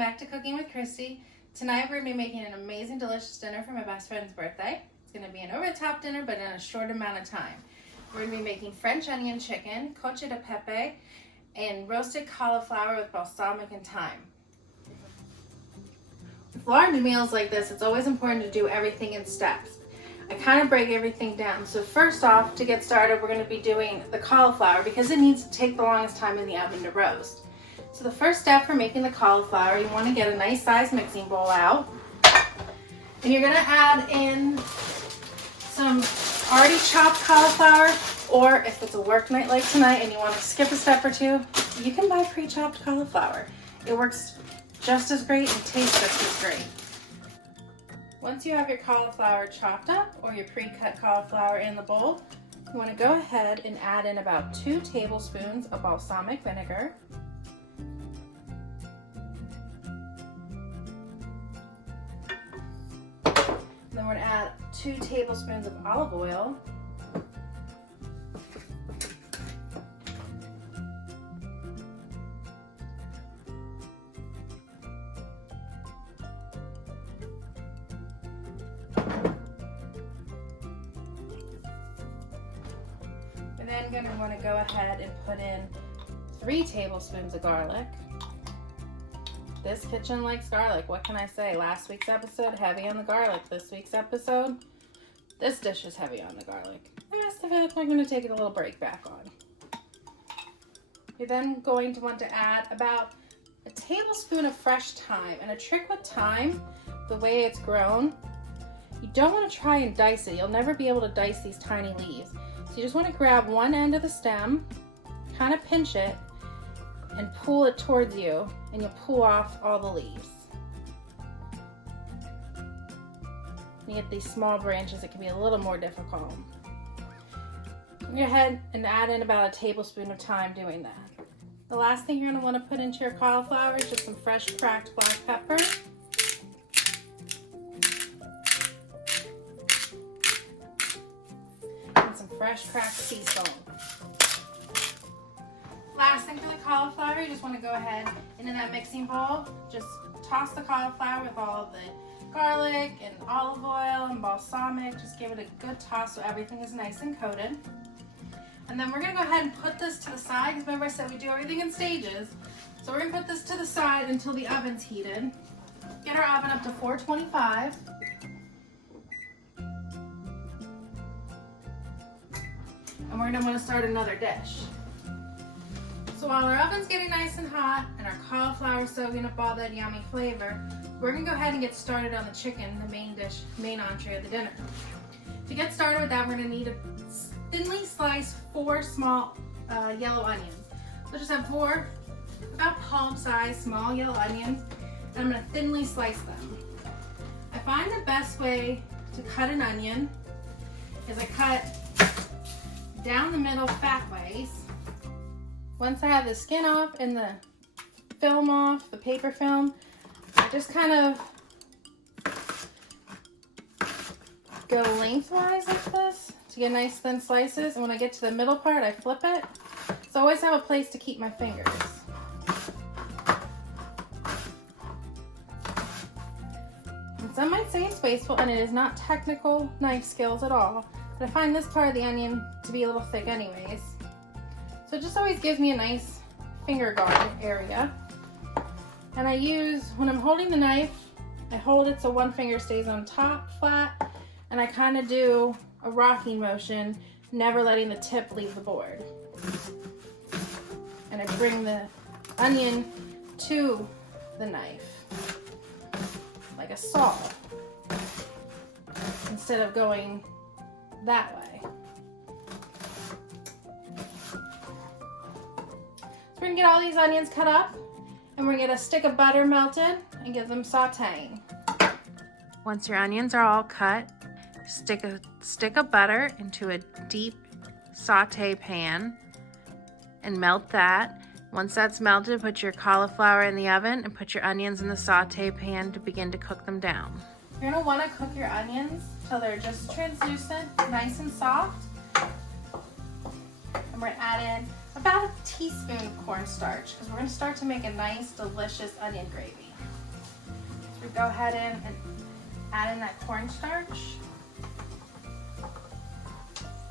back to Cooking with Christy. Tonight we're going to be making an amazing, delicious dinner for my best friend's birthday. It's going to be an over-the-top dinner, but in a short amount of time. We're going to be making French onion chicken, cacio de pepe, and roasted cauliflower with balsamic and thyme. With large meals like this, it's always important to do everything in steps. I kind of break everything down. So first off, to get started, we're going to be doing the cauliflower because it needs to take the longest time in the oven to roast. So the first step for making the cauliflower, you want to get a nice sized mixing bowl out. And you're going to add in some already chopped cauliflower, or if it's a work night like tonight and you want to skip a step or two, you can buy pre-chopped cauliflower. It works just as great and tastes just as great. Once you have your cauliflower chopped up or your pre-cut cauliflower in the bowl, you want to go ahead and add in about 2 tablespoons of balsamic vinegar. Then we're going to add 2 tablespoons of olive oil. We're then going to want to go ahead and put in 3 tablespoons of garlic. This kitchen likes garlic. What can I say? Last week's episode, heavy on the garlic. This week's episode, this dish is heavy on the garlic. The rest of it, I'm going to take it a little break back on. You're then going to want to add about a tablespoon of fresh thyme. And a trick with thyme, the way it's grown, you don't want to try and dice it. You'll never be able to dice these tiny leaves. So you just want to grab one end of the stem, kind of pinch it, and pull it towards you, and you'll pull off all the leaves. You get these small branches, it can be a little more difficult. Go ahead and add in about a tablespoon of thyme doing that. The last thing you're going to want to put into your cauliflower is just some fresh cracked black pepper. And some fresh cracked sea salt. Last thing for the cauliflower, you just want to go ahead and in that mixing bowl, just toss the cauliflower with all of the garlic and olive oil and balsamic. Just give it a good toss so everything is nice and coated. And then we're going to go ahead and put this to the side, because remember I said we do everything in stages. So we're going to put this to the side until the oven's heated. Get our oven up to 425. And we're going to want to start another dish. So while our oven's getting nice and hot and our cauliflower is soaking up all that yummy flavor, we're gonna go ahead and get started on the chicken, the main dish, main entree of the dinner. To get started with that, we're gonna need a thinly sliced 4 small yellow onions. So just have 4 about palm-sized small yellow onions, and I'm gonna thinly slice them. I find the best way to cut an onion is I cut down the middle fat ways. Once I have the skin off and the film off, the paper film, I just kind of go lengthwise like this to get nice thin slices. And when I get to the middle part, I flip it. So I always have a place to keep my fingers. And some might say it's wasteful, and it is not technical knife skills at all. But I find this part of the onion to be a little thick anyways. So it just always gives me a nice finger guard area. And I use, when I'm holding the knife, I hold it so one finger stays on top flat, and I kind of do a rocking motion, never letting the tip leave the board. And I bring the onion to the knife, like a saw, instead of going that way. We're gonna get all these onions cut up, and we're gonna get a stick of butter melted and get them sauteing. Once your onions are all cut, stick a stick of butter into a deep saute pan and melt that. Once that's melted, put your cauliflower in the oven and put your onions in the saute pan to begin to cook them down. You're gonna wanna cook your onions till they're just translucent, nice and soft. And we're gonna add in about a teaspoon of cornstarch, because we're going to start to make a nice, delicious onion gravy. We go ahead in and add in that cornstarch.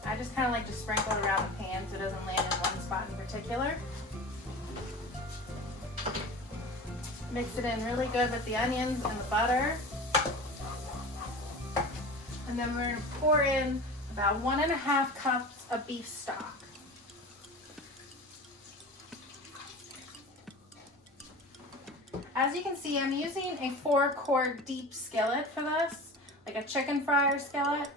I just kind of like to sprinkle it around the pan so it doesn't land in one spot in particular. Mix it in really good with the onions and the butter. And then we're gonna pour in about 1.5 cups of beef stock. As you can see, I'm using a 4-quart deep skillet for this, like a chicken fryer skillet.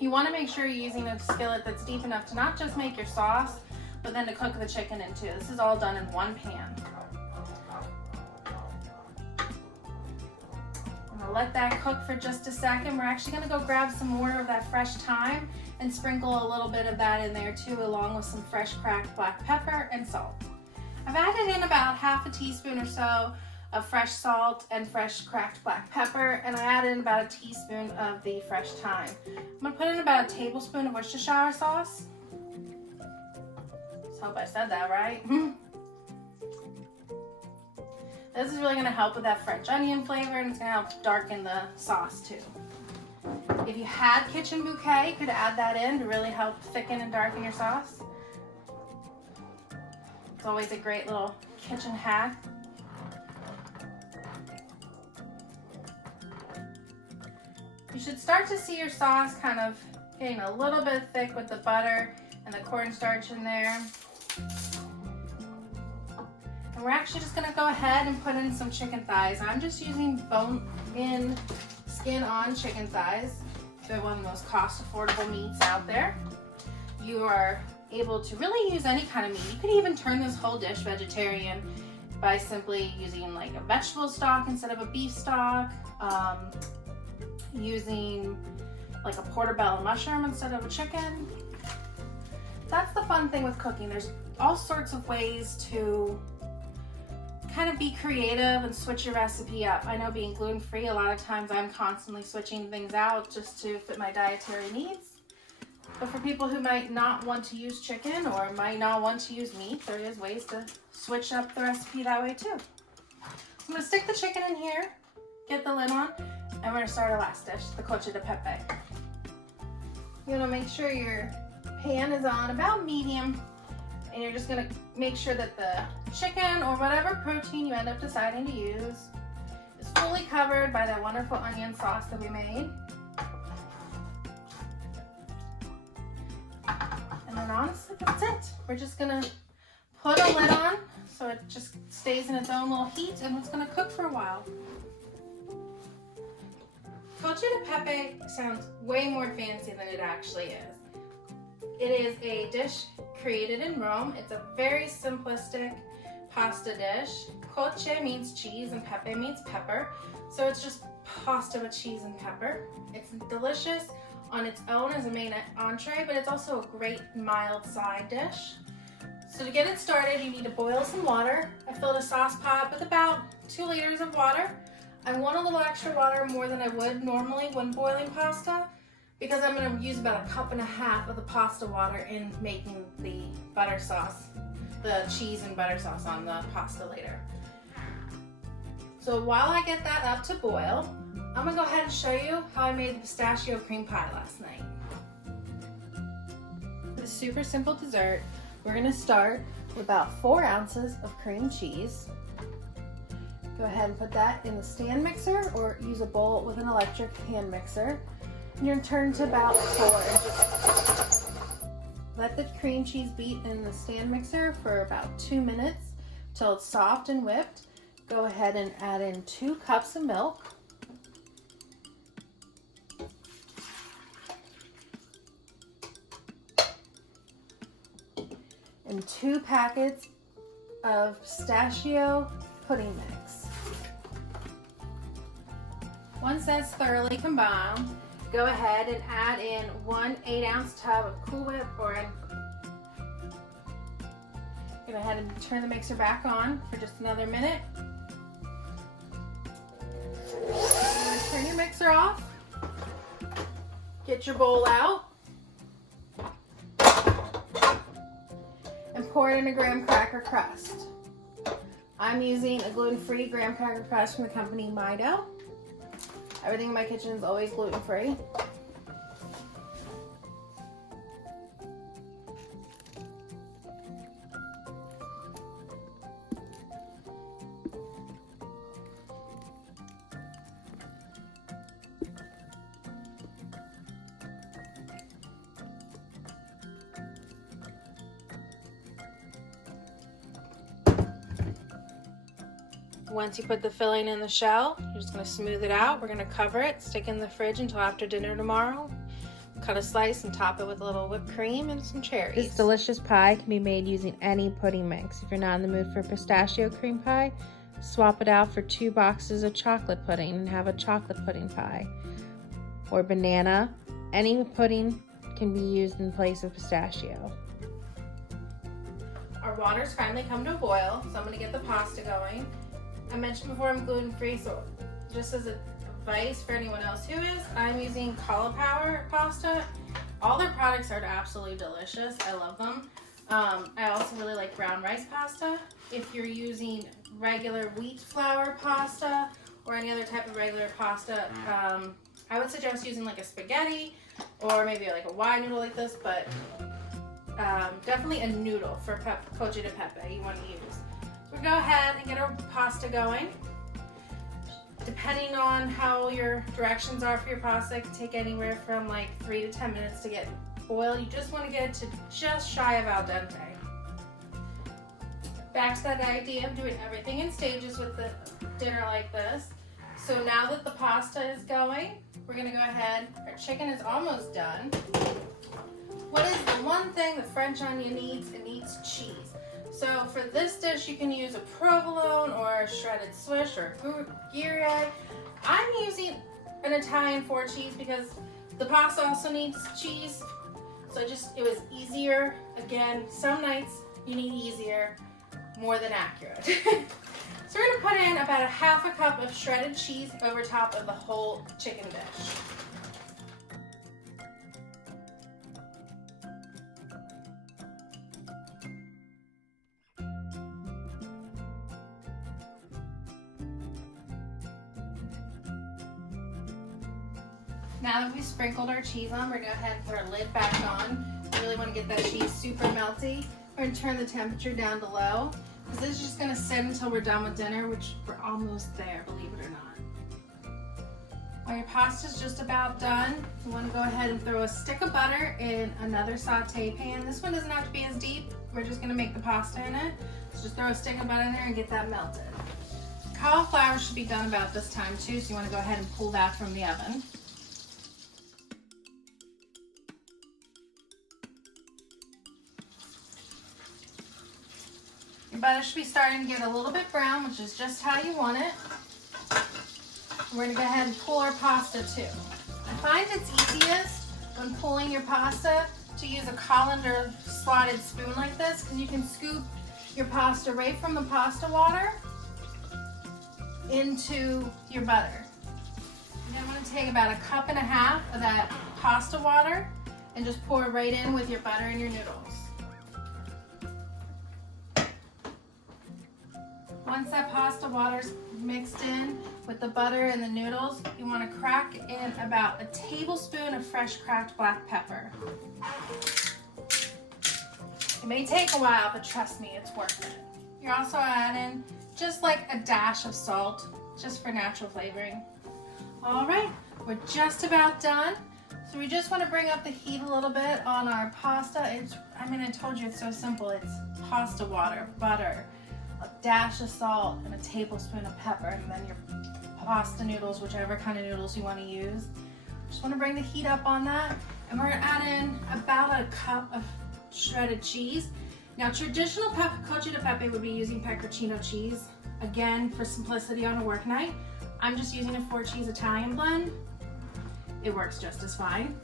You want to make sure you're using a skillet that's deep enough to not just make your sauce, but then to cook the chicken in too. This is all done in one pan. I'm gonna let that cook for just a second. We're actually gonna go grab some more of that fresh thyme and sprinkle a little bit of that in there too, along with some fresh cracked black pepper and salt. I've added in about 1/2 teaspoon or so of fresh salt and fresh cracked black pepper, and I added in about 1 teaspoon of the fresh thyme. I'm gonna put in about 1 tablespoon of Worcestershire sauce. Let's hope I said that right. This is really gonna help with that French onion flavor, and it's gonna help darken the sauce too. If you had kitchen bouquet, you could add that in to really help thicken and darken your sauce. It's always a great little kitchen hack. You should start to see your sauce kind of getting a little bit thick with the butter and the cornstarch in there. And we're actually just gonna go ahead and put in some chicken thighs. I'm just using bone-in, skin-on chicken thighs. They're one of the most cost-affordable meats out there. You are able to really use any kind of meat. You could even turn this whole dish vegetarian by simply using like a vegetable stock instead of a beef stock. Using like a portobello mushroom instead of a chicken. That's the fun thing with cooking. There's all sorts of ways to kind of be creative and switch your recipe up. I know being gluten-free, a lot of times I'm constantly switching things out just to fit my dietary needs. But for people who might not want to use chicken or might not want to use meat, there is ways to switch up the recipe that way too. So I'm gonna stick the chicken in here, get the lid on, and we're gonna start our last dish, the cacio de pepe. You wanna make sure your pan is on about medium, and you're just gonna make sure that the chicken or whatever protein you end up deciding to use is fully covered by that wonderful onion sauce that we made. And then honestly, that's it. We're just gonna put a lid on so it just stays in its own little heat, and it's gonna cook for a while. Cacio de pepe sounds way more fancy than it actually is. It is a dish created in Rome. It's a very simplistic pasta dish. Cacio means cheese and pepe means pepper. So it's just pasta with cheese and pepper. It's delicious on its own as a main entree, but it's also a great mild side dish. So to get it started, you need to boil some water. I filled a sauce pot with about 2 liters of water. I want a little extra water more than I would normally when boiling pasta, because I'm going to use about 1.5 cups of the pasta water in making the butter sauce, the cheese and butter sauce on the pasta later. So while I get that up to boil, I'm going to go ahead and show you how I made the pistachio cream pie last night. For this super simple dessert, we're going to start with about 4 ounces of cream cheese. Go ahead and put that in the stand mixer or use a bowl with an electric hand mixer. And you're going to turn to about 4 and just let the cream cheese beat in the stand mixer for about 2 minutes till it's soft and whipped. Go ahead and add in 2 cups of milk. And 2 packets of pistachio pudding mix. Once that's thoroughly combined, go ahead and add in 1 8-ounce tub of Cool Whip or go ahead and turn the mixer back on for just another minute. Turn your mixer off. Get your bowl out. And pour it in a graham cracker crust. I'm using a gluten-free graham cracker crust from the company Mido. Everything in my kitchen is always gluten-free. Once you put the filling in the shell, you're just going to smooth it out. We're going to cover it, stick it in the fridge until after dinner tomorrow. Cut a slice and top it with a little whipped cream and some cherries. This delicious pie can be made using any pudding mix. If you're not in the mood for pistachio cream pie, swap it out for 2 boxes of chocolate pudding and have a chocolate pudding pie. Or banana. Any pudding can be used in place of pistachio. Our water's finally come to a boil, so I'm going to get the pasta going. I mentioned before I'm gluten-free, so just as advice for anyone else who is, I'm using cauliflower pasta. All their products are absolutely delicious. I love them. I also really like brown rice pasta. If you're using regular wheat flour pasta or any other type of regular pasta, I would suggest using like a spaghetti or maybe like a wide noodle like this, but definitely a noodle for cacio de pepe you want to use. So we go ahead and get our pasta going. Depending on how your directions are for your pasta, it can take anywhere from like 3 to 10 minutes to get boiled. You just want to get it to just shy of al dente. Back to that idea of doing everything in stages with the dinner like this. So now that the pasta is going, we're going to go ahead. Our chicken is almost done. What is the one thing the French onion needs? It needs cheese. So for this dish, you can use a provolone or a shredded Swiss or a Gruyere. I'm using an Italian 4 cheese because the pasta also needs cheese. So it was easier. Again, some nights you need easier more than accurate. So we're gonna put in about a ½ cup of shredded cheese over top of the whole chicken dish. Now that we've sprinkled our cheese on, we're going to go ahead and put our lid back on. We really want to get that cheese super melty. We're going to turn the temperature down to low because this is just going to sit until we're done with dinner, which we're almost there, believe it or not. While your pasta's just about done, you want to go ahead and throw a stick of butter in another saute pan. This one doesn't have to be as deep. We're just going to make the pasta in it. So just throw a stick of butter in there and get that melted. Cauliflower should be done about this time too, so you want to go ahead and pull that from the oven. Your butter should be starting to get a little bit brown, which is just how you want it. We're going to go ahead and pull our pasta too. I find it's easiest when pulling your pasta to use a colander slotted spoon like this because you can scoop your pasta right from the pasta water into your butter. And then I'm going to take about a cup and a half of that pasta water and just pour it right in with your butter and your noodles. Once that pasta water's mixed in with the butter and the noodles, you want to crack in about a tablespoon of fresh cracked black pepper. It may take a while, but trust me, it's worth it. You're also adding just like a dash of salt, just for natural flavoring. All right, we're just about done. So we just want to bring up the heat a little bit on our pasta. I told you it's so simple. It's pasta water, butter, a dash of salt, and a tablespoon of pepper, and then your pasta noodles, whichever kind of noodles you want to use. Just want to bring the heat up on that, and we're going to add in about a cup of shredded cheese. Now, traditional cacio de pepe would be using pecorino cheese. Again, for simplicity on a work night, I'm just using a 4-cheese Italian blend. It works just as fine.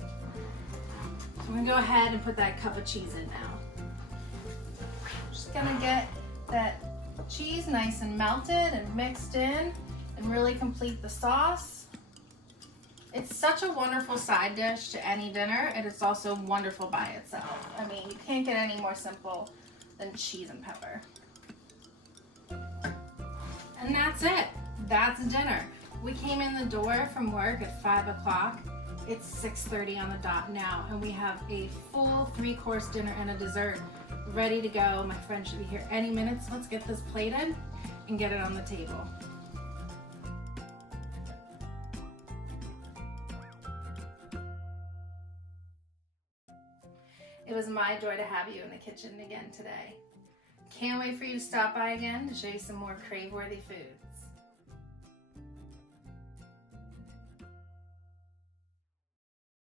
So I'm going to go ahead and put that cup of cheese in now. Just going to get that cheese nice and melted and mixed in and really complete the sauce. It's such a wonderful side dish to any dinner, and it's also wonderful by itself. I mean, you can't get any more simple than cheese and pepper. And that's it. That's dinner. We came in the door from work at 5 o'clock. It's 6:30 on the dot now, and we have a full 3-course dinner and a dessert ready to go. My friend should be here any minute, so let's get this plated and get it on the table. It was my joy to have you in the kitchen again today. Can't wait for you to stop by again to show you some more crave-worthy foods.